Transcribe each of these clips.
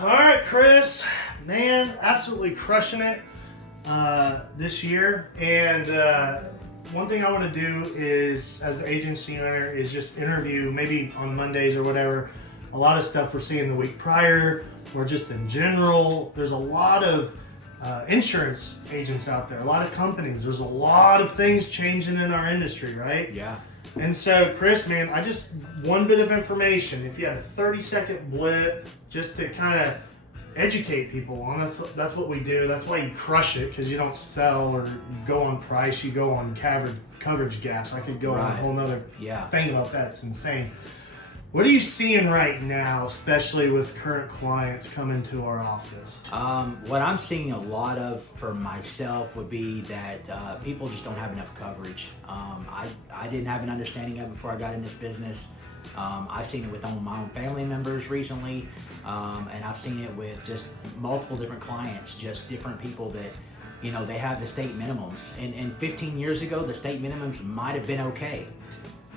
All right, Chris, man, absolutely crushing it this year. And one thing I want to do is, as the agency owner, is just interview, maybe on Mondays or whatever, a lot of stuff we're seeing the week prior, or just in general. There's a lot of insurance agents out there, a lot of companies. There's a lot of things changing in our industry, right? Yeah. And so, Chris, man, one bit of information, if you had a 30-second blip just to kind of educate people on this, that's what we do. That's why you crush it, because you don't sell or go on price, you go on coverage gaps. I could go on a whole nother thing about that. It's insane. What are you seeing right now, especially with current clients coming to our office? What I'm seeing a lot of for myself would be that people just don't have enough coverage. I didn't have an understanding of it before I got in this business. I've seen it with my own family members recently, and I've seen it with just multiple different clients, just different people that, they have the state minimums. And 15 years ago, the state minimums might have been okay.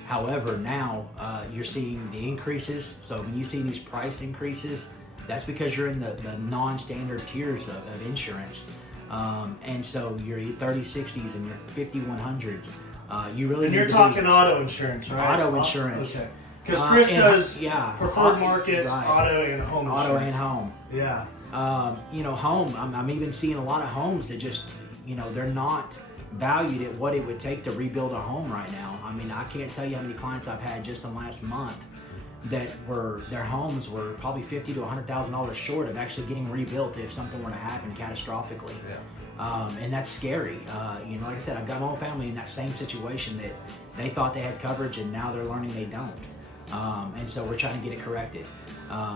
However, now you're seeing the increases. So when you see these price increases, that's because you're in the non-standard tiers of insurance. And so your 3060s and your 5100s, you really and need you're to talking auto insurance, right? Auto insurance. Okay. Because Chris does preferred markets, right. auto and home insurance. Auto and home. Yeah. Home, I'm even seeing a lot of homes that just, they're not valued at what it would take to rebuild a home right now. I mean, I can't tell you how many clients I've had just in the last month that their homes were probably $50,000 to $100,000 short of actually getting rebuilt if something were to happen catastrophically. Yeah. And that's scary. Like I said, I've got my own family in that same situation that they thought they had coverage and now they're learning they don't. And so we're trying to get it corrected.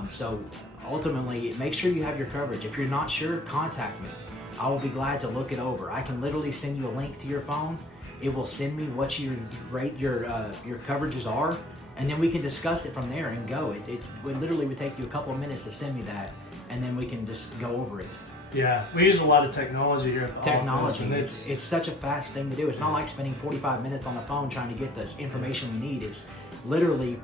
So ultimately, make sure you have your coverage. If you're not sure, contact me. I will be glad to look it over. I can literally send you a link to your phone. It will send me what your coverages are, and then we can discuss it from there and go. It literally would take you a couple of minutes to send me that, and then we can just go over it. Yeah, we use a lot of technology here at the office. And it's such a fast thing to do. It's not like spending 45 minutes on the phone trying to get the information we need. It's literally,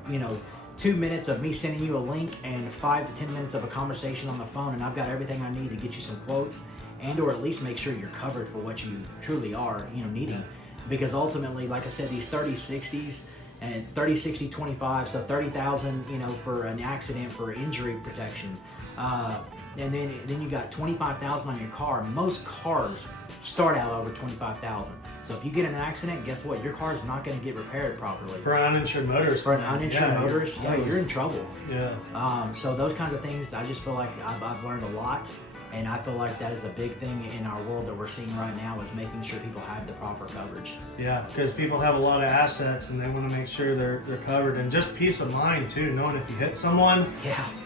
2 minutes of me sending you a link and 5 to 10 minutes of a conversation on the phone, and I've got everything I need to get you some quotes and or at least make sure you're covered for what you truly are, needing. Because ultimately, like I said, these 3060s and 30-60-25, so 30,000, for an accident for injury protection. And then you got 25,000 on your car. Most cars start out over 25,000. So if you get in an accident, guess what? Your car is not going to get repaired properly. For an uninsured motorist. For an uninsured motorist, you're in trouble. Yeah. So those kinds of things, I just feel like I've learned a lot. And I feel like that is a big thing in our world that we're seeing right now, is making sure people have the proper coverage. Yeah, because people have a lot of assets and they want to make sure they're covered. And just peace of mind, too, knowing if you hit someone,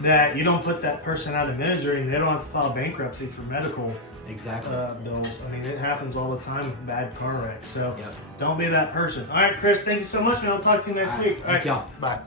that you don't put that person out of misery and they don't have to file bankruptcy for medical bills. I mean, it happens all the time with bad car wrecks. So don't be that person. All right, Chris, thank you so much, man. I'll talk to you next week. Thank y'all. Bye.